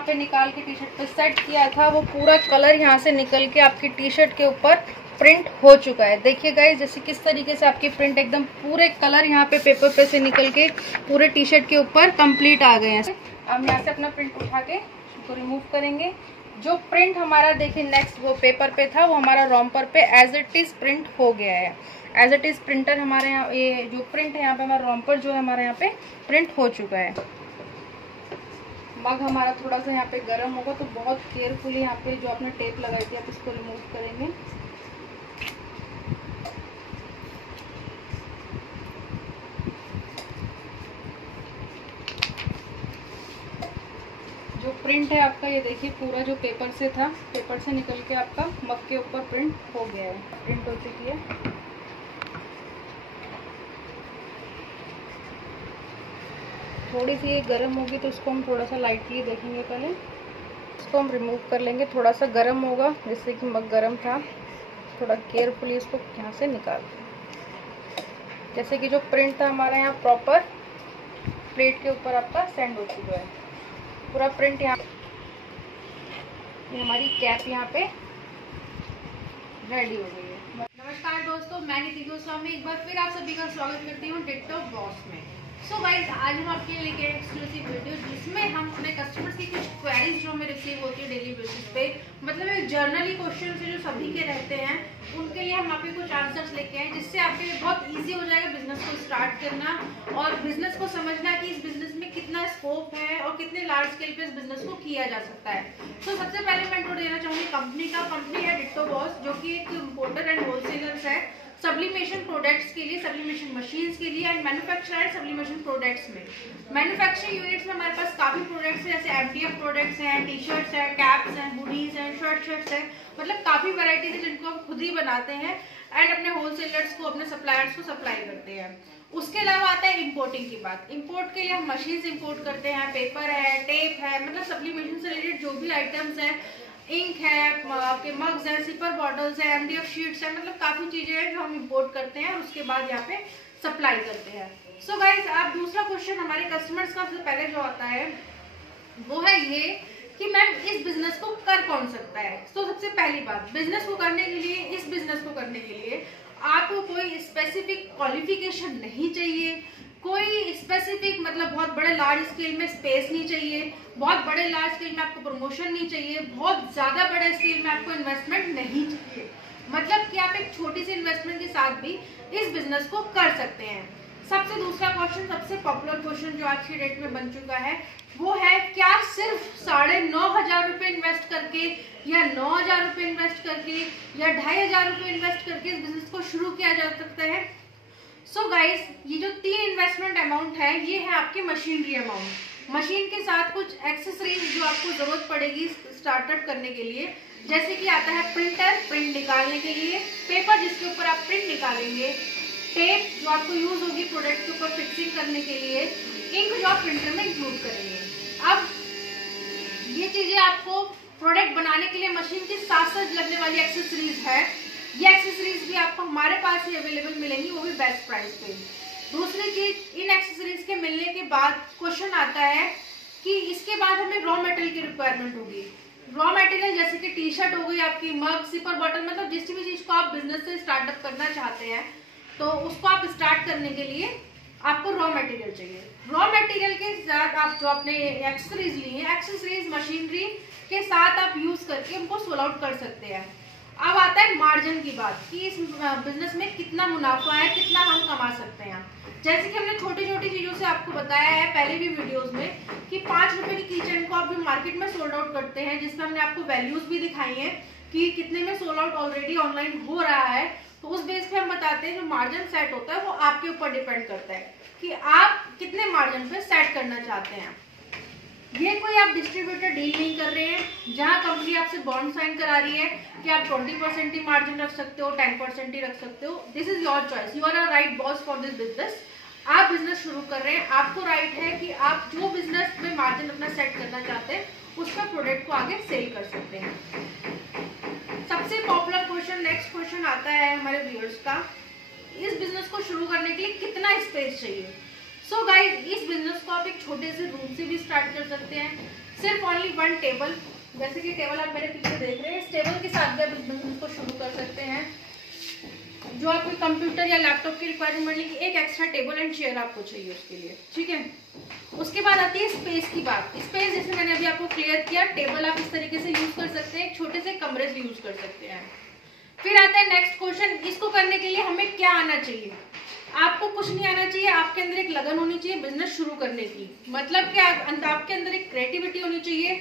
यहाँ पे निकाल के टी शर्ट पे सेट किया था वो पूरा कलर यहाँ से निकल के आपकी टी शर्ट के ऊपर प्रिंट हो चुका है। देखिए गाइस, जैसे किस तरीके से आपकी प्रिंट एकदम पूरे कलर यहाँ पे पेपर पे से निकल के पूरे टी शर्ट के ऊपर कंप्लीट आ गए हैं। अब यहाँ से अपना प्रिंट उठा के इसको रिमूव करेंगे। जो प्रिंट हमारा देखिए नेक्स्ट वो पेपर पे था वो हमारा रॉम्पर पे एज इट इज प्रिंट हो गया है। एज इट इज प्रिंटर हमारे यहाँ ये जो प्रिंट है यहाँ पे हमारा रॉम्पर जो है हमारे यहाँ पे प्रिंट हो चुका है। मग हमारा थोड़ा सा यहाँ पे गर्म होगा तो बहुत केयरफुली यहाँ पे जो आपने टेप लगाई थी आप इसको रिमूव करेंगे। जो प्रिंट है आपका ये देखिए पूरा जो पेपर से था, पेपर से निकल के आपका मग के ऊपर प्रिंट हो गया है, प्रिंट हो चुकी है। थोड़ी सी ये गर्म होगी तो इसको हम थोड़ा सा लाइटली देखेंगे। पहले इसको हम रिमूव कर लेंगे, थोड़ा सा गर्म होगा जिससे कि मग गर्म था। थोड़ा केयरफुली इसको यहाँ से निकाल, जैसे कि जो प्रिंट था हमारा यहाँ प्रॉपर प्लेट के ऊपर आपका सेंड हो चुका है पूरा प्रिंट। यहाँ ये हमारी कैप यहाँ पे रेडी हो गई है। नमस्कार दोस्तों, मैं नीति गोस्वामी एक बार फिर आप सभी का स्वागत करती हूँ डिट्टो बॉस में। सो गाइस, आज हम आपके लिए लेके एक्सक्लूसिव वीडियो जिसमें हम अपने कस्टमर्स की कुछ क्वेरीज जो हमें रिसीव होती है डेली बेसिस पे, मतलब एक जर्नली क्वेश्चन से जो सभी के रहते हैं उनके लिए हम आपके कुछ आंसर्स लेके आए, जिससे आपके लिए बहुत इजी हो जाएगा बिजनेस को स्टार्ट करना और बिजनेस को समझना कि इस बिजनेस में कितना स्कोप है और कितने लार्ज स्केल पे इस बिजनेस को किया जा सकता है। तो सबसे पहले मैं इंट्रो देना चाहूंगी कंपनी का। कंपनी है डिट्टो बॉस, जो कि एक इम्पोर्टर एंड होलसेलर्स है सब्लिमेशन प्रोडक्ट्स के लिए, सब्लिमेशन मशीन्स के लिए एंड मैन्युफैक्चरर सब्लिमेशन प्रोडक्ट्स में। मैन्युफैक्चरिंग यूनिट्स में हमारे पास काफी प्रोडक्ट्स हैं, जैसे एमटीएफ प्रोडक्ट्स हैं, टी शर्ट्स हैं, कैप्स हैं, हुडीज हैं, शर्ट्स हैं, मतलब काफी वैरायटीज है जिनको हम खुद ही बनाते हैं एंड अपने होलसेलर्स को, अपने सप्लायर्स को सप्लाई करते हैं। उसके अलावा आता है इंपोर्टिंग की बात। इंपोर्ट के लिए हम मशीन्स इंपोर्ट करते हैं, पेपर है, टेप है, मतलब सप्लीमेशन से रिलेटेड जो भी आइटम्स हैं, इंक है, आपके मग्स हैं, सिपर बॉटल्स है, एमडीएफ शीट्स है, मतलब काफी चीजें हैं जो हम इंपोर्ट करते हैं और उसके बाद यहाँ पे सप्लाई करते हैं। सो गाइस, आप दूसरा क्वेश्चन हमारे कस्टमर्स का सबसे पहले जो आता है वो है ये कि मैम इस बिजनेस को कर कौन सकता है। तो सबसे पहली बात, बिजनेस को करने के लिए, इस बिजनेस को करने के लिए आपको कोई स्पेसिफिक क्वालिफिकेशन नहीं चाहिए, कोई स्पेसिफिक मतलब बहुत बड़े लार्ज स्केल में स्पेस नहीं चाहिए, बहुत बड़े लार्ज स्केल में आपको प्रमोशन नहीं चाहिए, बहुत ज्यादा बड़े स्केल में आपको इन्वेस्टमेंट नहीं चाहिए। मतलब कि आप एक छोटी सी इन्वेस्टमेंट के साथ भी इस बिजनेस को कर सकते हैं। सबसे दूसरा क्वेश्चन, सबसे पॉपुलर क्वेश्चन जो आज की डेट में बन चुका है वो है, क्या सिर्फ 9,500 रुपए इन्वेस्ट करके या 9,000 रुपए इन्वेस्ट करके या 2,500 रुपए इन्वेस्ट करके इस बिजनेस को शुरू किया जा सकता है। सो गाइस, ये जो 3 इन्वेस्टमेंट अमाउंट है ये है आपकी मशीनरी अमाउंट। मशीन के साथ कुछ एक्सेसरीज जो आपको जरूरत पड़ेगी स्टार्टअप करने के लिए, जैसे कि आता है प्रिंटर, प्रिंट निकालने के लिए, पेपर जिसके ऊपर आप प्रिंट निकालेंगे, टेप जो आपको यूज होगी प्रोडक्ट के ऊपर फिक्सिंग करने के लिए, इंक जो आप प्रिंटर में इंक्लूड करेंगे। अब ये चीजें आपको प्रोडक्ट बनाने के लिए मशीन के साथ साथ लगने वाली एक्सेसरीज है, ये एक्सेसरीज भी आपको हमारे पास ही अवेलेबल मिलेंगी, वो भी बेस्ट प्राइस पे। दूसरी चीज, इन एक्सेसरीज के मिलने के बाद क्वेश्चन आता है कि इसके बाद हमें रॉ मटेरियल की रिक्वायरमेंट होगी। रॉ मटेरियल जैसे कि टी शर्ट हो गई आपकी, मग, सिपर बॉटल, मतलब जिस भी चीज को आप बिजनेस से स्टार्टअप करना चाहते हैं तो उसको आप स्टार्ट करने के लिए आपको रॉ मटेरियल चाहिए। रॉ मटेरियल के साथ आप जो अपने एक्सेसरीज ली है, एक्सेसरीज मशीनरी के साथ आप यूज करके उनको सोल आउट कर सकते हैं। अब आता है मार्जिन की बात कि इस बिजनेस में कितना मुनाफा है, कितना हम कमा सकते हैं। जैसे कि हमने छोटी छोटी चीजों से आपको बताया है पहले भी वीडियोस में कि 5 रुपए की कीचेन को आप भी मार्केट में सोल्ड आउट करते हैं, जिसमें हमने आपको वैल्यूज भी दिखाई है कि कितने में सोल्ड आउट ऑलरेडी ऑनलाइन हो रहा है। तो उस बेस पे हम बताते हैं जो मार्जिन सेट होता है वो आपके ऊपर डिपेंड करता है कि आप कितने मार्जिन पे सेट करना चाहते हैं। ये कोई आप डिस्ट्रीब्यूटर डील नहीं कर रहे हैं जहां कंपनी आपसे बॉन्ड साइन करा रही है कि आप 20% ही मार्जिन रख सकते हो, 10% ही रख सकते हो। This is your choice, you are a right boss for this business. आप बिजनेस शुरू कर रहे हैं, आपको राइट है कि आप जो बिजनेस में मार्जिन अपना सेट करना चाहते हैं उस पर प्रोडक्ट को आगे सेल कर सकते हैं। सबसे पॉपुलर क्वेश्चन, नेक्स्ट क्वेश्चन आता है हमारे व्यूअर्स का, इस बिजनेस को शुरू करने के लिए कितना स्पेस चाहिए। सो गाइस, इस बिजनेस को आप एक छोटे से रूम से भी स्टार्ट कर सकते हैं, सिर्फ ओनली 1 टेबल, जैसे कि टेबल आप मेरे पीछे देख रहे हैं, इस टेबल के साथ भी आप इस बिजनेस को शुरू कर सकते हैं। जो आपको कंप्यूटर या लैपटॉप की रिक्वायरमेंट की एक एक्स्ट्रा टेबल एंड चेयर आपको चाहिए उसके लिए, ठीक है। उसके बाद आती है स्पेस की बात। स्पेस जैसे मैंने अभी आपको क्लियर किया, टेबल आप इस तरीके से यूज कर सकते हैं, एक छोटे से कमरे से यूज कर सकते हैं। फिर आता है नेक्स्ट क्वेश्चन, इसको करने के लिए हमें क्या आना चाहिए। आपको कुछ नहीं आना चाहिए, आपके अंदर एक लगन होनी चाहिए बिजनेस शुरू करने की। मतलब कि आपके अंदर एक क्रिएटिविटी होनी चाहिए,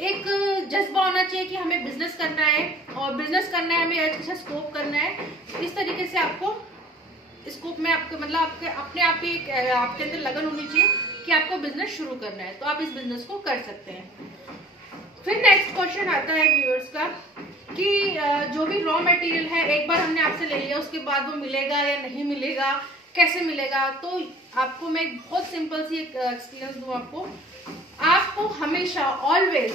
एक जज्बा होना चाहिए कि हमें बिजनेस करना है, और बिजनेस करना है हमें अच्छा स्कोप करना है। इस तरीके से आपको स्कोप में आपको मतलब आपके अपने आप ही आपके अंदर लगन होनी चाहिए कि आपको बिजनेस शुरू करना है, तो आप इस बिजनेस को कर सकते हैं। फिर नेक्स्ट क्वेश्चन आता है व्यूअर्स का कि जो भी रॉ मटेरियल है एक बार हमने आपसे ले लिया, उसके बाद वो मिलेगा या नहीं मिलेगा, कैसे मिलेगा। तो आपको मैं बहुत सिंपल सी एक एक्सपीरियंस दूं आपको हमेशा always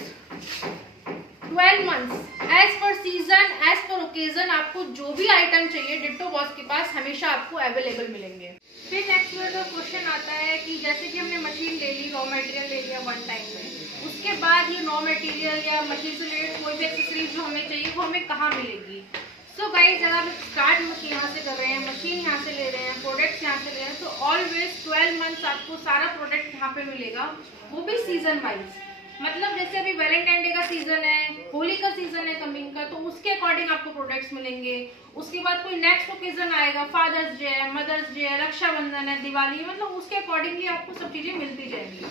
12 months as per season as per occasion आपको जो भी आइटम चाहिए डिट्टो बॉस के पास हमेशा आपको अवेलेबल मिलेंगे। फिर नेक्स्ट क्वेश्चन आता है कि जैसे कि हमने मशीन ले ली, रॉ मटेरियल ले लिया 1 टाइम में, उसके बाद ये रॉ मटेरियल या मशीन से रिलेटेड कोई भी एक्सेसरीज जो हमें चाहिए वो हमें कहाँ मिलेगी। सो गाइस, अगर आप स्टार्ट मशीन यहाँ से कर रहे हैं, मशीन यहाँ से ले रहे हैं, प्रोडक्ट्स यहाँ से ले रहे हैं, तो ऑलवेज 12 मंथ्स आपको सारा प्रोडक्ट यहाँ पे मिलेगा, वो भी सीजन वाइज। मतलब जैसे अभी वैलेंटाइन डे का सीजन है, होली का सीजन है कमिंग का, तो उसके अकॉर्डिंग आपको प्रोडक्ट्स मिलेंगे। उसके बाद कोई नेक्स्ट ओकेजन आएगा, फादर्स डे है, मदर्स डे है, रक्षाबंधन है, दिवाली, मतलब उसके अकॉर्डिंगली आपको सब चीजें मिलती जाएंगी।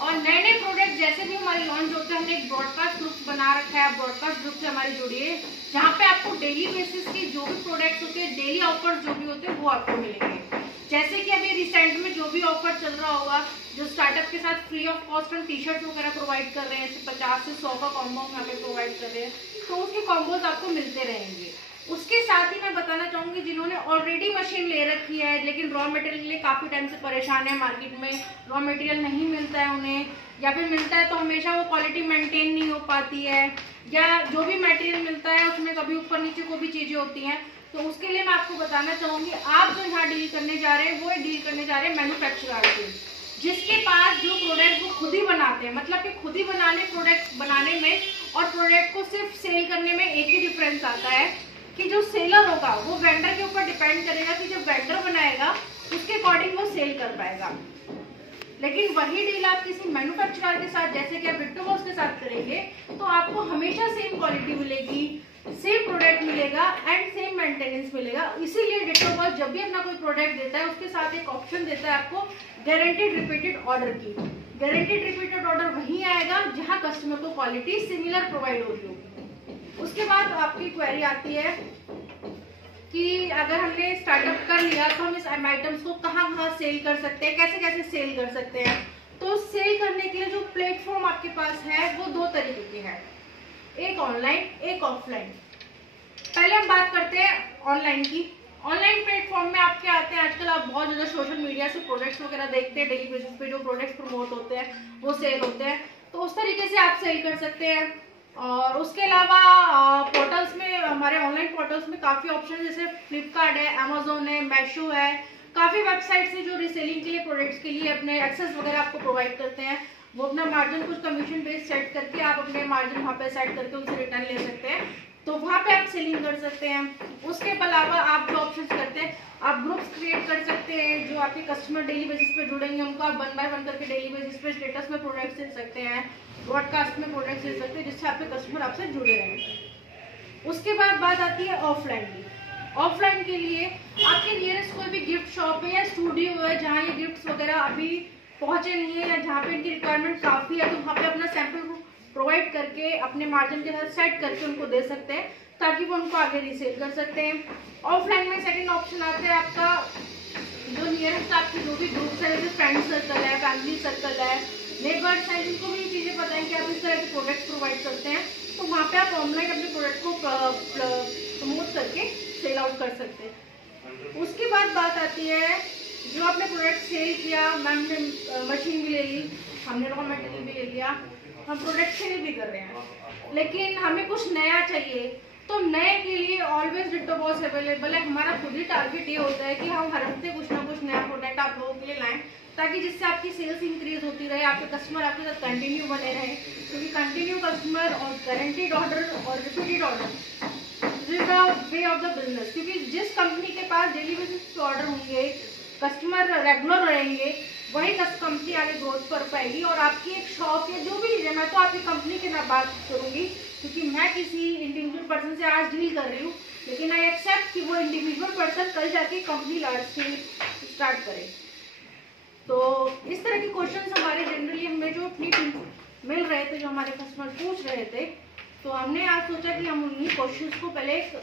और नए नए प्रोडक्ट जैसे भी हमारे लॉन्च होते हैं, हमने एक ब्रॉडकास्ट ग्रुप बना रखा है, ब्रॉडकास्ट ग्रुप से हमारे जुड़िए, जहाँ पे आपको डेली बेसिस की जो भी प्रोडक्ट्स होते हैं, डेली ऑफर्स जो भी होते हैं वो आपको मिलेंगे। जैसे कि अभी रिसेंट में जो भी ऑफर चल रहा होगा, जो स्टार्टअप के साथ फ्री ऑफ कॉस्ट हम टी शर्ट वगैरह प्रोवाइड कर रहे हैं, 50 से 100 का कॉम्बो यहाँ पे प्रोवाइड कर रहे हैं, तो उसके कॉम्बोज आपको मिलते रहेंगे। उसके साथ ही मैं बताना चाहूंगी जिन्होंने ऑलरेडी मशीन ले रखी है लेकिन रॉ मटेरियल के लिए काफी टाइम से परेशान है, मार्केट में रॉ मटेरियल नहीं मिलता है उन्हें, या फिर मिलता है तो हमेशा वो क्वालिटी मेंटेन नहीं हो पाती है, या जो भी मटेरियल मिलता है उसमें कभी ऊपर नीचे कोई भी चीजें होती हैं, तो उसके लिए मैं आपको बताना चाहूंगी आप जो यहाँ डील करने जा रहे हैं वो डील करने जा रहे हैं मैन्युफैक्चरर से, जिसके पास जो प्रोडक्ट वो खुद ही बनाते हैं। मतलब कि खुद ही प्रोडक्ट बनाने में और प्रोडक्ट को सिर्फ सेल करने में एक ही डिफरेंस आता है कि जो सेलर होगा वो वेंडर के ऊपर डिपेंड करेगा कि जब वेंडर बनाएगा उसके अकॉर्डिंग वो सेल कर पाएगा। लेकिन वही डील आप किसी मैन्युफैक्चरर के साथ जैसे कि आप डिट्टो बॉस के साथ करेंगे तो आपको हमेशा सेम क्वालिटी मिलेगी, सेम प्रोडक्ट मिलेगा एंड सेम मेंटेनेंस मिलेगा। इसीलिए डिट्टो बॉस जब भी अपना कोई प्रोडक्ट देता है उसके साथ एक ऑप्शन देता है आपको गारंटेड रिपीटेड ऑर्डर की। गारंटेड रिपीटेड ऑर्डर वही आएगा जहां कस्टमर को क्वालिटी सिमिलर प्रोवाइड हो रही होगी। उसके बाद आपकी क्वेरी आती है कि अगर हमने स्टार्टअप कर लिया तो हम इस आइटम्स को कहाँ सेल कर सकते हैं, कैसे कैसे सेल कर सकते हैं। तो सेल करने के लिए जो प्लेटफॉर्म आपके पास है वो 2 तरीके के हैं, एक ऑनलाइन एक ऑफलाइन। पहले हम बात करते हैं ऑनलाइन की। ऑनलाइन प्लेटफॉर्म में आपके आते हैं, आजकल आप बहुत ज्यादा सोशल मीडिया से प्रोडक्ट्स वगैरह देखते हैं, डेली बेसिस पे जो प्रोडक्ट्स प्रमोट होते हैं वो सेल होते हैं, तो उस तरीके से आप सेल कर सकते हैं। और उसके अलावा पोर्टल्स में, हमारे ऑनलाइन पोर्टल्स में काफी ऑप्शन जैसे फ्लिपकार्ट है, अमेजोन है, मैशो है, काफी वेबसाइट्स है जो रीसेलिंग के लिए प्रोडक्ट्स के लिए अपने एक्सेस वगैरह आपको प्रोवाइड करते हैं। वो अपना मार्जिन कुछ कमीशन बेस सेट करके आप अपने मार्जिन वहाँ पे सेट करके उनसे रिटर्न ले सकते हैं, तो वहाँ पे आप सेलिंग कर सकते हैं। उसके अलावा आप जो ऑप्शंस करते हैं, आप ग्रुप्स क्रिएट कर सकते हैं, जो आपके कस्टमर डेली बेसिस पे जुड़ेंगे उनको आप 1 बाय 1 करके डेली बेसिस पे स्टेटस में प्रोडक्ट्स दे सकते हैं, ब्रॉडकास्ट में प्रोडक्ट्स दे सकते हैं, जिससे आपके कस्टमर आपसे जुड़े रहें। उसके बाद बात आती है ऑफलाइन की। ऑफलाइन के लिए आपके नियरेस्ट कोई भी गिफ्ट शॉप है या स्टूडियो है जहाँ ये गिफ्ट्स वगैरह अभी पहुंचे नहीं है या जहाँ पे इनकी रिक्वायरमेंट काफी है, तो वहाँ पे अपना सैंपल प्रोवाइड करके अपने मार्जिन के साथ सेट करके उनको दे सकते हैं ताकि वो उनको आगे रीसेल कर सकते हैं। ऑफलाइन में सेकंड ऑप्शन आता है आपका जो नियरेस्ट आपके जो भी ग्रुप्स है, जैसे फ्रेंड सर्कल है, फैमिली सर्कल है, नेबर्स हैं, जिनको भी ये चीजें पता है कि आप इस तरह के प्रोडक्ट प्रोवाइड करते हैं, तो वहाँ पे आप ऑनलाइन अपने प्रोडक्ट को प्रमोट करके सेल आउट कर सकते हैं। उसके बाद बात आती है जो आपने प्रोडक्ट सेल किया, मैम ने मशीन भी ले ली, हमने रॉ मटेरियल भी ले लिया, हम प्रोडक्ट सेल भी कर रहे हैं, लेकिन हमें कुछ नया चाहिए, तो नए के लिए ऑलवेज डिट्टो बॉस अवेलेबल है। हमारा खुद ही टारगेट ये होता है कि हम हर हफ्ते कुछ ना कुछ नया प्रोडक्ट आप लोगों के लिए लाएं, ताकि जिससे आपकी सेल्स इंक्रीज होती रहे, आपके कस्टमर आपके साथ कंटिन्यू बने रहे। क्योंकि कंटिन्यू कस्टमर और गारंटीड ऑर्डर और repeated order, this is the way of the business. क्योंकि जिस कंपनी के पास डेली बेसिस पे ऑर्डर होंगे, कस्टमर रेगुलर रहेंगे, वही कंपनी आगे ग्रोथ कर पाएगी। और आपकी एक शॉप या जो भी चीज़ है, मैं तो आपकी कंपनी की ना बात करूंगी क्योंकि मैं किसी इंडिविजुअल पर्सन से आज डील कर रही हूँ, लेकिन आई एक्सेप्ट कि वो इंडिविजुअल पर्सन कल जाके कंपनी लार्ज स्केल स्टार्ट करे। तो इस तरह के क्वेश्चंस हमारे जनरली हमें जो अपनी मिल रहे थे, जो हमारे कस्टमर पूछ रहे थे, तो हमने आज सोचा कि हम उन्हीं क्वेश्चंस को पहले एक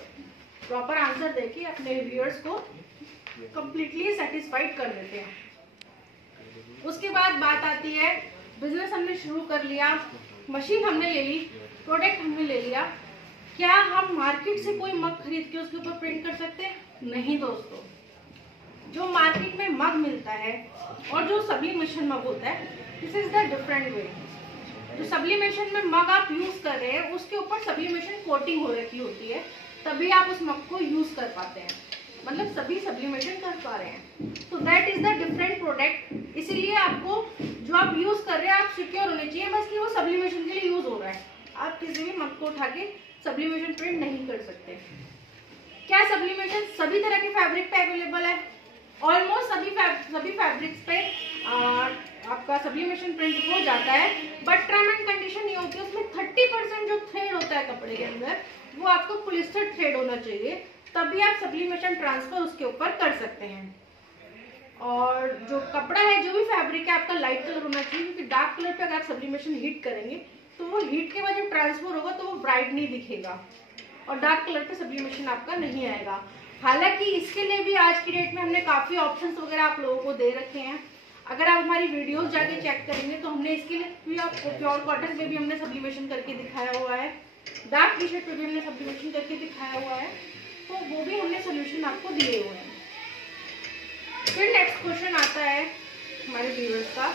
प्रॉपर आंसर देके अपने व्यूअर्स को कंप्लीटली सेटिस्फाइड कर देते हैं। उसके बाद बात आती है, बिजनेस हमने शुरू कर लिया, मशीन हमने ले ली, प्रोडक्ट हमने ले लिया, क्या हम मार्केट से कोई मग खरीद के उसके ऊपर प्रिंट कर सकते हैं? नहीं दोस्तों, जो मार्केट में मग मिलता है और जो सब्लिमेशन मग होता है, this is the different way. जो सब्लिमेशन में मग आप यूज कर रहे हैं, उसके ऊपर सब्लिमेशन कोटिंग हो रखी होती है, तभी आप उस मग को यूज कर पाते हैं, मतलब सभी सब्लिमेशन कर पा रहे हैं। तो that is the different product. इसीलिए आपको जो आप यूज कर रहे हैं, आप सिक्योर होने चाहिए बस कि वो सब्लिमेशन के लिए यूज हो रहा है। आप किसी भी मग को उठा के सब्लिमेशन प्रिंट नहीं कर सकते। क्या सब्लिमेशन सभी तरह के फैब्रिक पे अवेलेबल है? ऑलमोस्ट सभी फैब्रिक्स पे आपका सब्लिमेशन प्रिंट हो जाता है, बट टर्म एंड कंडीशन ये होती है, उसमें 30% जो थ्रेड होता है कपड़े के अंदर, वो आपको पॉलिस्टर थ्रेड होना चाहिए, तभी आप सब्लिमेशन ट्रांसफर उसके ऊपर कर सकते हैं। और जो कपड़ा है, जो भी फैब्रिक है, आपका लाइट कलर होना चाहिए, क्योंकि डार्क कलर पे अगर आप सब्लिमेशन हीट करेंगे तो वो हीट के बाद जब ट्रांसफर होगा तो वो ब्राइट नहीं दिखेगा और डार्क कलर पे सब्लिमेशन आपका नहीं आएगा। हालांकि इसके लिए भी आज की डेट में हमने काफी ऑप्शंस वगैरह आप लोगों को दे रखे हैं। अगर आप हमारी वीडियोस जाके चेक करेंगे तो हमने इसके लिए भी आपको प्योर कॉटन पे भी हमने सब्लिमेशन करके दिखाया हुआ है, डार्क टी शर्ट पे भी हमने सब्लिमेशन करके दिखाया हुआ है, तो वो भी हमने सोल्यूशन आपको दिए हुए हैं। फिर नेक्स्ट क्वेश्चन आता है हमारे व्यूअर्स का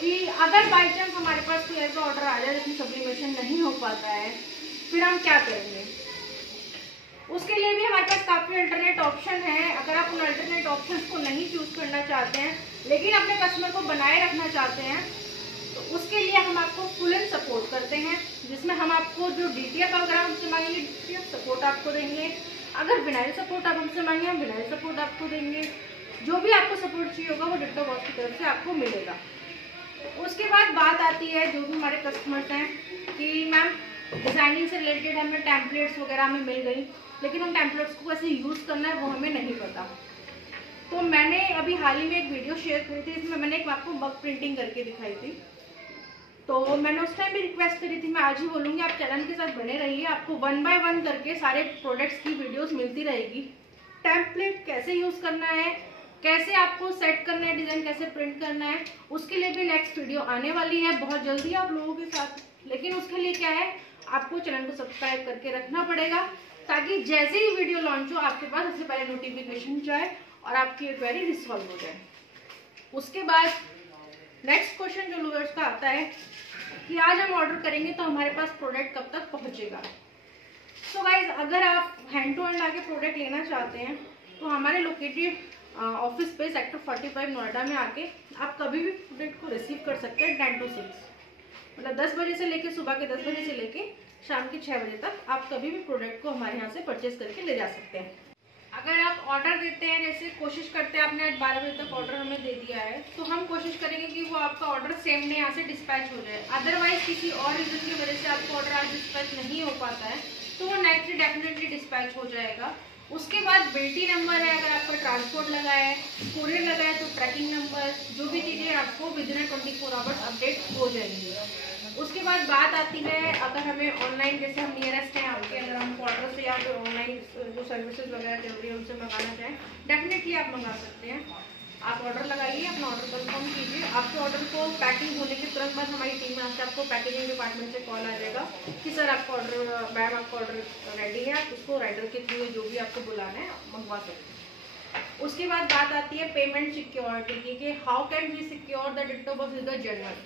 कि अगर बाई चांस हमारे पास कोई ऐसा ऑर्डर आ जाए जिसमें सब्लिमेशन नहीं हो पाता है, फिर हम क्या करेंगे? उसके लिए भी हमारे पास काफ़ी अल्टरनेट ऑप्शन है। अगर आप उन अल्टरनेट ऑप्शंस को नहीं चूज करना चाहते हैं, लेकिन अपने कस्टमर को बनाए रखना चाहते हैं, तो उसके लिए हम आपको फुल एंड सपोर्ट करते हैं, जिसमें हम आपको जो DTF अगर आप हमसे मांगेंगे, DTF सपोर्ट आपको देंगे। अगर विनाइल सपोर्ट आप हमसे मांगे, हम विनाइल सपोर्ट आपको देंगे। जो भी आपको सपोर्ट चाहिए होगा वो डिट्टो बॉस की तरफ से आपको मिलेगा। उसके बाद बात आती है, जो भी हमारे कस्टमर्स हैं कि मैम डिज़ाइनिंग से रिलेटेड हमें टेम्पलेट्स वगैरह हमें मिल गई, लेकिन उन टेम्पलेट्स को कैसे यूज़ करना है वो हमें नहीं पता। तो मैंने अभी हाल ही में एक वीडियो शेयर करी थी, इसमें मैंने एक आपको मग प्रिंटिंग करके दिखाई थी। तो मैंने उस टाइम भी रिक्वेस्ट करी थी, मैं आज ही बोलूँगी, आप चैनल के साथ बने रहिए, आपको 1 बाय 1 करके सारे प्रोडक्ट्स की वीडियोस मिलती रहेगी। टेम्पलेट कैसे यूज़ करना है, कैसे आपको सेट करना है, डिज़ाइन कैसे प्रिंट करना है, उसके लिए भी नेक्स्ट वीडियो आने वाली है बहुत जल्दी आप लोगों के साथ। लेकिन उसके लिए क्या है, आपको चैनल को सब्सक्राइब करके रखना पड़ेगा, ताकि जैसे ही वीडियो लॉन्च हो आपके पास सबसे पहले नोटिफिकेशन जाए और आपकी क्वेरी रिसॉल्व हो जाए। उसके बाद नेक्स्ट क्वेश्चन जो व्यूअर्स का आता है कि आज हम ऑर्डर करेंगे तो हमारे पास प्रोडक्ट कब तक पहुंचेगा। सो गाइज, अगर आप हैंड टू हैंड आके प्रोडक्ट लेना चाहते हैं तो हमारे लोकेटेड ऑफिस पे सेक्टर 45 नोएडा में आके आप कभी भी प्रोडक्ट को रिसीव कर सकते हैं 10 to 6, मतलब 10 बजे से लेके सुबह के 10 बजे से लेके शाम के 6 बजे तक आप कभी भी प्रोडक्ट को हमारे यहाँ से परचेज करके ले जा सकते हैं। अगर आप ऑर्डर देते हैं, जैसे कोशिश करते हैं, आपने आज 12 बजे तक ऑर्डर हमें दे दिया है, तो हम कोशिश करेंगे कि वो आपका ऑर्डर सेम डे यहाँ से डिस्पैच हो जाए। अदरवाइज किसी और रीजन की वजह से आपका ऑर्डर आज डिस्पैच नहीं हो पाता है तो वो नेक्स्ट डे डेफिनेटली डिस्पैच हो जाएगा। उसके बाद बिल्टी नंबर है, अगर आपका ट्रांसपोर्ट लगा है, कुरियर लगा है, तो ट्रैकिंग नंबर, जो भी चीज़ें आपको विदिन 24 आवर्स अपडेट हो जाएंगी। उसके बाद बात आती है, अगर हमें ऑनलाइन, जैसे हम नियरेस्ट हैं आपके, अगर हम ऑर्डर से या फिर ऑनलाइन जो सर्विसेज वगैरह चल रही है उनसे मंगाना चाहें, डेफिनेटली आप मंगा सकते हैं। आप ऑर्डर लगाइए, अपना ऑर्डर कंफर्म कीजिए। आपके ऑर्डर को पैकिंग होने के तुरंत बाद हमारी टीम में से आपको पैकेजिंग डिपार्टमेंट से कॉल आ जाएगा कि सर आपका ऑर्डर, मैम आपका ऑर्डर रेडी है, आप उसको राइडर के थ्रू जो भी आपको बुलाना है मंगवा सकते हैं। उसके बाद बात आती है पेमेंट सिक्योरिटी की, कि how can we secure the ditto box with the journal.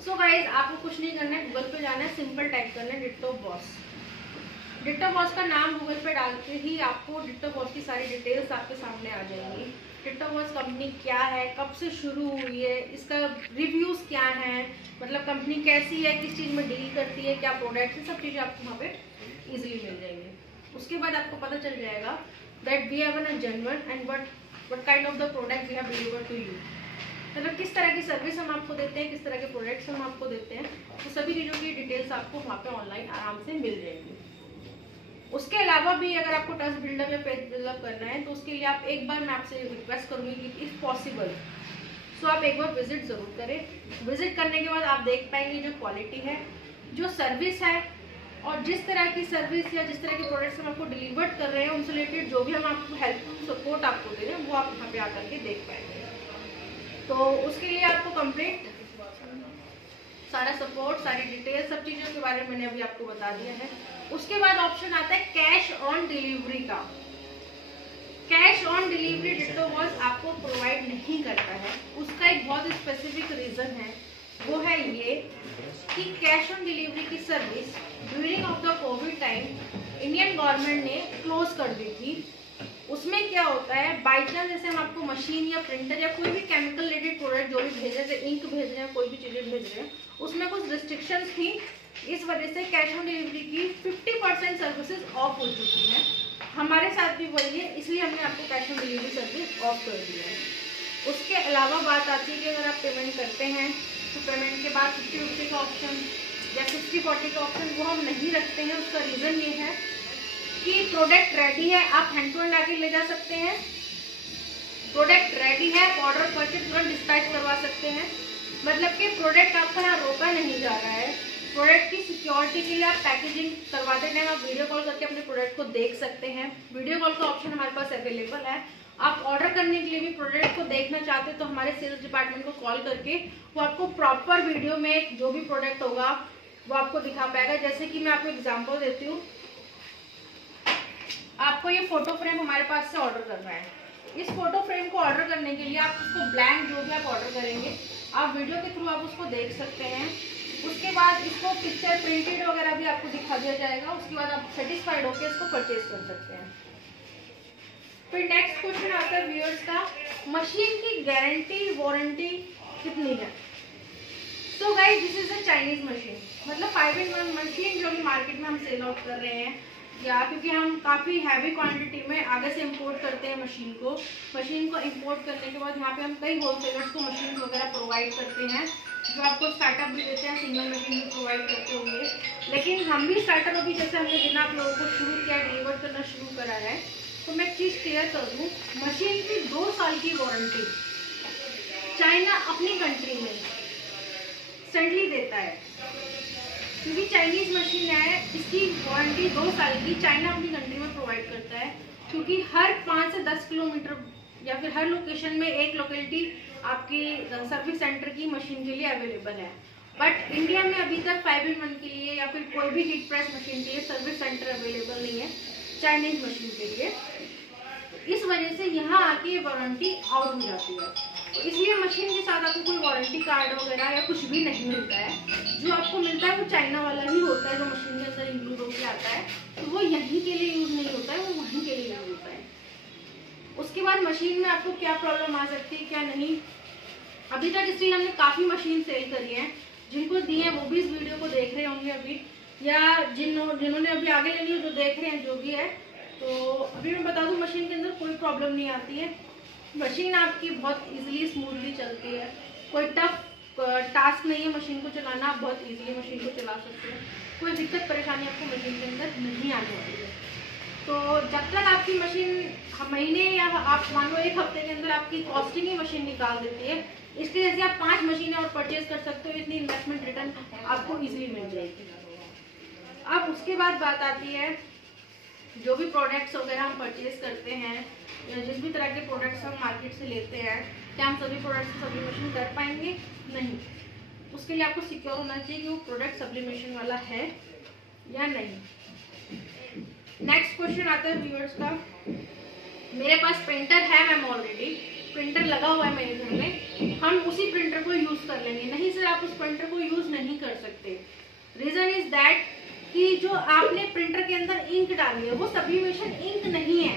So guys, आपको कुछ नहीं करना है, गूगल पे जाना है, सिंपल टाइप करना है डिट्टो बॉस। डिट्टो बॉस का नाम गूगल पे डालते ही आपको डिट्टो बॉस की सारी डिटेल्स आपके सामने आ जाएंगी। डिट्टो बॉस कंपनी क्या है, कब से शुरू हुई है, इसका रिव्यूज़ क्या है, मतलब कंपनी कैसी है, किस चीज़ में डील करती है, क्या प्रोडक्ट है, सब चीज़ें आपको वहाँ पे इजीली मिल जाएंगी। उसके बाद आपको पता चल जाएगा that we have an genuine and what kind of the product we have delivered to you, मतलब किस तरह की सर्विस हम आपको देते हैं, किस तरह के प्रोडक्ट्स हम आपको देते हैं, तो सभी चीज़ों की डिटेल्स आपको वहाँ पे ऑनलाइन आराम से मिल जाएंगी। उसके अलावा भी अगर आपको ट्रस्ट बिल्डअप या पेज बिल्डअप करना है तो उसके लिए आप एक बार मैं आपसे रिक्वेस्ट करूँगी कि इफ़ पॉसिबल सो आप एक बार विजिट ज़रूर करें। विजिट करने के बाद आप देख पाएंगे जो क्वालिटी है, जो सर्विस है, और जिस तरह की सर्विस या जिस तरह के प्रोडक्ट्स हम आपको डिलीवर कर रहे हैं उनसे रिलेटेड जो भी हम आपको हेल्प सपोर्ट आपको दे रहे हैं वो आप यहाँ पे आकर के देख पाएंगे। तो उसके लिए आपको कंप्लीट सारा सपोर्ट, सारी डिटेल, सब चीज़ों के बारे में मैंने अभी आपको बता दिया है। उसके बाद ऑप्शन आता है कैश ऑन डिलीवरी का। Cash on delivery ditto boss आपको प्रोवाइड नहीं करता है। उसका एक बहुत स्पेसिफिक रीज़न है, वो है ये कि कैश ऑन डिलीवरी की service during of the Covid time Indian government ने क्लोज कर दी थी। उसमें क्या होता है, बाई चांस जैसे हम आपको मशीन या प्रिंटर या कोई भी केमिकल रिलेटेड प्रोडक्ट जो भी भेज रहे थे, इंक भेज रहे हैं, कोई भी चीज़ें भेज रहे हैं, उसमें कुछ रिस्ट्रिक्शंस थी। इस वजह से कैश ऑन डिलीवरी की 50% सर्विसेज ऑफ हो चुकी हैं। हमारे साथ भी वही है, इसलिए हमने आपको cash on delivery service of कर दिया है। उसके अलावा बात आती है कि अगर आप पेमेंट करते हैं तो पेमेंट के बाद 50-50 का ऑप्शन या 60-40 का ऑप्शन वो हम नहीं रखते हैं। उसका रीज़न ये है कि प्रोडक्ट रेडी है, आप हैंड टू हैंड आके ले जा सकते हैं। प्रोडक्ट रेडी है, ऑर्डर करके तुरंत डिस्पैच करवा सकते हैं। मतलब कि प्रोडक्ट आपका यहाँ रोका नहीं जा रहा है। प्रोडक्ट की सिक्योरिटी के लिए आप पैकेजिंग करवाते टाइम आप वीडियो कॉल करके अपने प्रोडक्ट को देख सकते हैं। वीडियो कॉल का ऑप्शन हमारे पास अवेलेबल है। आप ऑर्डर करने के लिए भी प्रोडक्ट को देखना चाहते हैं तो हमारे सेल्स डिपार्टमेंट को कॉल करके वो आपको प्रॉपर वीडियो में जो भी प्रोडक्ट होगा वो आपको दिखा पाएगा। जैसे कि मैं आपको एग्जाम्पल देती हूँ, आपको ये फोटो फ्रेम हमारे पास से ऑर्डर करना है। इस फोटो फ्रेम को ऑर्डर करने के लिए आप उसको ब्लैंक जो भी आप ऑर्डर करेंगे आप वीडियो के थ्रू आप उसको देख सकते हैं। उसके बाद इसको पिक्चर प्रिंटेड वगैरह भी आपको दिखा दिया जाएगा। उसके बाद आप सेटिस्फाइड होकर इसको परचेज कर सकते हैं। फिर नेक्स्ट क्वेश्चन आता है व्यूअर्स का, मशीन की गारंटी वारंटी कितनी है। So guys this is a Chinese machine, मतलब 5-in-1 मशीन जो भी मार्केट में हम सेल आउट कर रहे हैं, या क्योंकि हम काफ़ी हैवी क्वांटिटी में आगे से इंपोर्ट करते हैं मशीन को इंपोर्ट करने के बाद यहाँ पे हम कई होलसेलर्स को मशीन वगैरह प्रोवाइड करते हैं जो आपको स्टार्टअप भी देते हैं, सिंगल मशीन भी प्रोवाइड करते होंगे। लेकिन हम भी स्टार्टअप अभी जैसे हमने बिना आप लोगों को शुरू किया, डिलीवर करना शुरू करा है, तो मैं एक चीज़ क्लियर कर दूँ, मशीन की 2 साल की वारंटी चाइना अपनी कंट्री में सेंटली देता है। क्योंकि चाइनीज मशीन है, इसकी वारंटी 2 साल की चाइना अपनी कंट्री में प्रोवाइड करता है। क्योंकि हर 5 से 10 किलोमीटर या फिर हर लोकेशन में एक लोकेलिटी आपकी सर्विस सेंटर की मशीन के लिए अवेलेबल है। बट इंडिया में अभी तक 5-in-1 के लिए या फिर कोई भी हीट प्रेस मशीन के लिए सर्विस सेंटर अवेलेबल नहीं है चाइनीज मशीन के लिए। इस वजह से यहाँ आके वारंटी आउट हो जाती है। तो इसलिए मशीन के साथ आपको कोई वारंटी कार्ड वगैरह या कुछ भी नहीं मिलता है। जो आपको मिलता है वो चाइना वाला ही होता है, जो मशीन के अंदर इंक्लूड होकर आता है। तो वो यहीं के लिए यूज़ नहीं होता है, वो वहीं के लिए यूज़ होता है। उसके बाद मशीन में आपको क्या प्रॉब्लम आ सकती है क्या नहीं, अभी तक इसलिए हमने काफ़ी मशीन सेल करी है। जिनको दी है वो भी इस वीडियो को देख रहे होंगे अभी, या जिन्होंने अभी आगे लेनी हो जो देख रहे हैं जो भी है। तो अभी मैं बता दूं मशीन के अंदर कोई प्रॉब्लम नहीं आती है। मशीन आपकी बहुत इजीली स्मूथली चलती है, कोई टफ टास्क नहीं है मशीन को चलाना, आप बहुत इजीली मशीन को चला सकते हैं। कोई दिक्कत परेशानी आपको मशीन के अंदर नहीं आने वाली है। तो जब तक आपकी मशीन महीने या आप मान लो 1 हफ्ते के अंदर आपकी कॉस्टिंग ही मशीन निकाल देती है, इसलिए जैसे आप 5 मशीनें और परचेज कर सकते हो, इतनी इन्वेस्टमेंट रिटर्न आपको इजीली मिल जाएगी। अब उसके बाद बात आती है जो भी प्रोडक्ट्स वगैरह हम परचेज करते हैं या जिस भी तरह के प्रोडक्ट्स हम मार्केट से लेते हैं, क्या हम सभी प्रोडक्ट्स सब्लिमेशन कर पाएंगे? नहीं। उसके लिए आपको सिक्योर होना चाहिए कि वो प्रोडक्ट सब्लिमेशन वाला है या नहीं। नेक्स्ट क्वेश्चन आता है व्यूअर्स का, मेरे पास प्रिंटर है मैम, ऑलरेडी प्रिंटर लगा हुआ है मेरे घर में, हम उसी प्रिंटर को यूज़ कर लेंगे। नहीं सर, आप उस प्रिंटर को यूज़ नहीं कर सकते। रीज़न इज दैट कि जो आपने प्रिंटर के अंदर इंक डाली है वो सब्लिमेशन इंक नहीं है,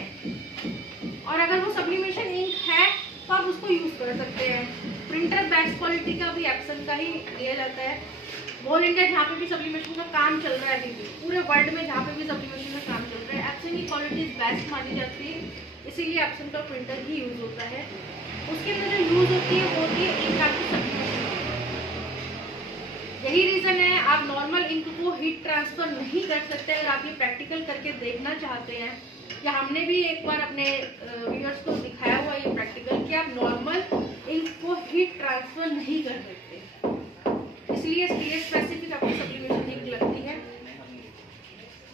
और अगर वो सब्लिमेशन इंक है तो आप उसको यूज कर सकते हैं। प्रिंटर बेस्ट क्वालिटी का भी एप्सन का ही लिया जाता है। ऑल इंडिया जहाँ पे भी सब्लिमेशन का काम चल रहा है, अभी भी पूरे वर्ल्ड में जहाँ पे भी सब्लिमेशन का काम चल रहा है, एप्सन की क्वालिटी बेस्ट मानी जाती है, इसीलिए एप्सन का प्रिंटर ही यूज होता है। उसके अंदर जो यूज होती है वो होती है इंक आपकी सब्लिमेशन। यही रीजन है आप नॉर्मल इंक को हीट ट्रांसफर नहीं कर सकते। अगर आप ये प्रैक्टिकल करके देखना चाहते हैं, या हमने भी एक बार अपने व्यूअर्स को दिखाया हुआ ये प्रैक्टिकल कि आप नॉर्मल इंक को हीट ट्रांसफर नहीं कर सकते, इसलिए इसके स्पेसिफिक आपको सब्लिमेशन इंक लगती है।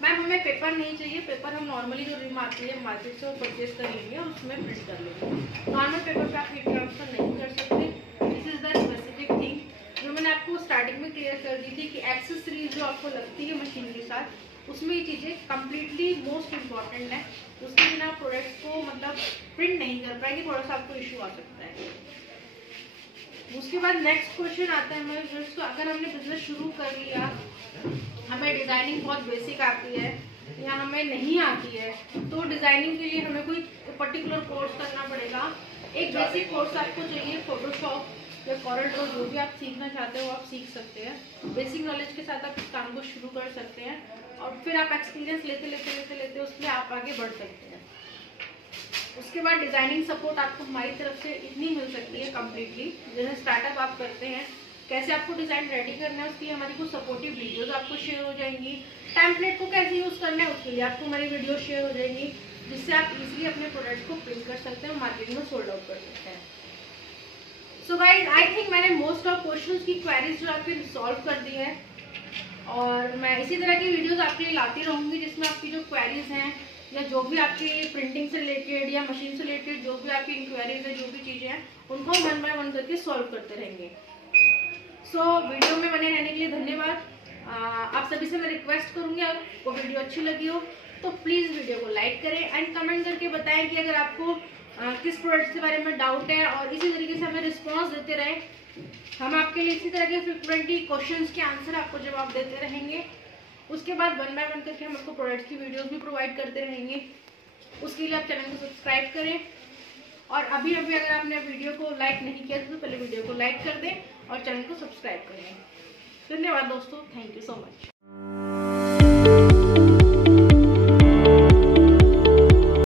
मैम हमें पेपर नहीं चाहिए, पेपर हम नॉर्मली जो रिम आती है मार्केट से वो परचेज कर लेंगे और उसमें प्रिंट कर लेंगे। नॉर्मल पेपर पे आप हीट ट्रांसफर नहीं कर सकते। This is the specific thing जो मैंने आपको स्टार्टिंग में क्लियर कर दी थी कि एक्सेसरीज जो आपको लगती है मशीन के साथ, उसमें ये चीज़ें कम्प्लीटली मोस्ट इम्पॉर्टेंट है। उसके बिना प्रोडक्ट को मतलब प्रिंट नहीं कर पाएंगे, थोड़ा सा आपको इशू आ सकता है। उसके बाद नेक्स्ट क्वेश्चन आता है हमारे व्यूअर्स को, अगर हमने बिजनेस शुरू कर लिया, हमें डिजाइनिंग बहुत बेसिक आती है या हमें नहीं आती है, तो डिजाइनिंग के लिए हमें कोई पर्टिकुलर कोर्स करना पड़ेगा। एक बेसिक कोर्स आपको चाहिए, फोटोशॉप या कॉरल ड्रॉ, जो भी आप सीखना चाहते हो आप सीख सकते हैं। बेसिक नॉलेज के साथ आप इस काम को शुरू कर सकते हैं और फिर आप एक्सपीरियंस लेते लेते लेते लेते उसमें आप आगे बढ़ सकते हैं। उसके बाद डिजाइनिंग सपोर्ट आपको हमारी तरफ से इतनी मिल सकती है कम्प्लीटली। जैसे स्टार्टअप आप करते हैं, कैसे आपको डिजाइन रेडी करना है उसके लिए हमारी कुछ सपोर्टिव वीडियोस आपको शेयर हो जाएंगी। टेम्पलेट को कैसे यूज करना है उसके लिए आपको हमारी वीडियो शेयर हो जाएंगी, जिससे आप इजीली अपने प्रोडक्ट को प्रिंट कर सकते हैं और मार्केट में सोल्ड आउट कर सकते हैं। सो गाइज आई थिंक मैंने मोस्ट ऑफ क्वेश्चंस की क्वेरीज जो आपकी सॉल्व कर दी है, और मैं इसी तरह की वीडियोस आपके लिए लाती रहूंगी जिसमें आपकी जो क्वेरीज हैं या जो भी आपकी प्रिंटिंग से रिलेटेड या मशीन से रिलेटेड जो भी आपकी इंक्वायरीज है, जो भी चीज़ें हैं, उनको हम 1 बाय 1 करके सॉल्व करते रहेंगे। सो वीडियो में बने रहने के लिए धन्यवाद। आप सभी से मैं रिक्वेस्ट करूंगी, अगर आपको वीडियो अच्छी लगी हो तो प्लीज़ वीडियो को लाइक करें एंड कमेंट करके बताएं कि अगर आपको किस प्रोडक्ट के बारे में डाउट है, और इसी तरीके से हमें रिस्पॉन्स देते रहे। हम आपके लिए इसी तरह के फ्रीक्वेंटली क्वेश्चंस के आंसर आपको जवाब देते रहेंगे। उसके बाद 1 बाय 1 करके हम आपको प्रोडक्ट की वीडियोस भी प्रोवाइड करते रहेंगे। उसके लिए आप चैनल को सब्सक्राइब करें, और अभी अगर आपने वीडियो को लाइक नहीं किया तो पहले वीडियो को लाइक कर दें और चैनल को सब्सक्राइब करें। धन्यवाद दोस्तों, थैंक यू सो मच।